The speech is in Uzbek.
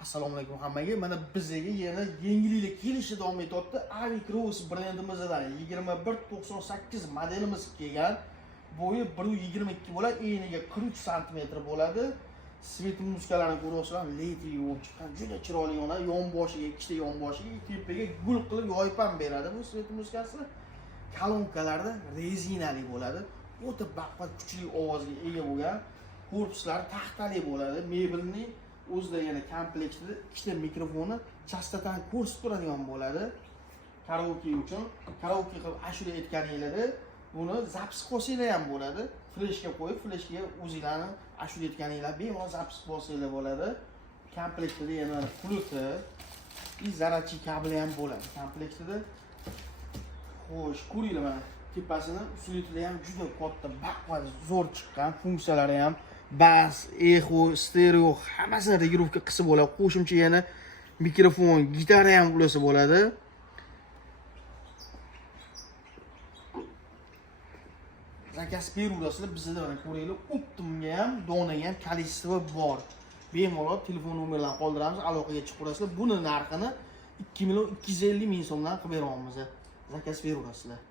Assalomu alaykum hammaga. Mana bizga yana yangiliklar kelishni davom etyapti. Avicross brendimizdan 2198 modelimiz kelgan. Bo'yi 1.22 bo'ladi, eniga 43 sm bo'ladi. Svet muskalarni ko'ryapsizlar, LED yo'q chiqqan. Juda chiroyli yonadi. Yonboshiga, ikkita yonboshiga, tepaga gul qilib yoyib ham beradi. Bu svet muskasi kolonkalarda rezinali bo'ladi. O'ta baquvvat kuchli ovozga ega bo'lgan. Korpuslari taxtali bo'ladi. Mebelning o'zida yana komplektida ikkita mikrofoni chastotani ko'rsatib turadigan bo'ladi. Karaoke uchun karaoke qilib ashula aytganinglarda buni zapis qilsanglar ham bo'ladi. Fleshga qo'yib, fleshga o'zinglarni ashula aytganinglar bemalol zapis qilsanglar bo'ladi. Komplektida yana fluti, zaratchi kabeli ham bo'ladi. Komplektida xo'sh, ko'ringlar mana tepasini usulitida ham juda katta, baquvvat, zo'r chiqqan, funksiyalari ham bas, echo, stereo hammasini regirovka qilsa bo'ladi. Qo'shimcha yana mikrofon, gitara ham ulasa bo'ladi. Zakaz berurasizlar, bizda mana ko'ringlar, Optimga ham, Donaga ham kolичество bor. Bemalol telefon nomerlarini qoldiramiz, aloqaga chiqib turasizlar. Buni narxini 2.250.000 so'mdan qilib beramiz. Zakaz berurasizlar.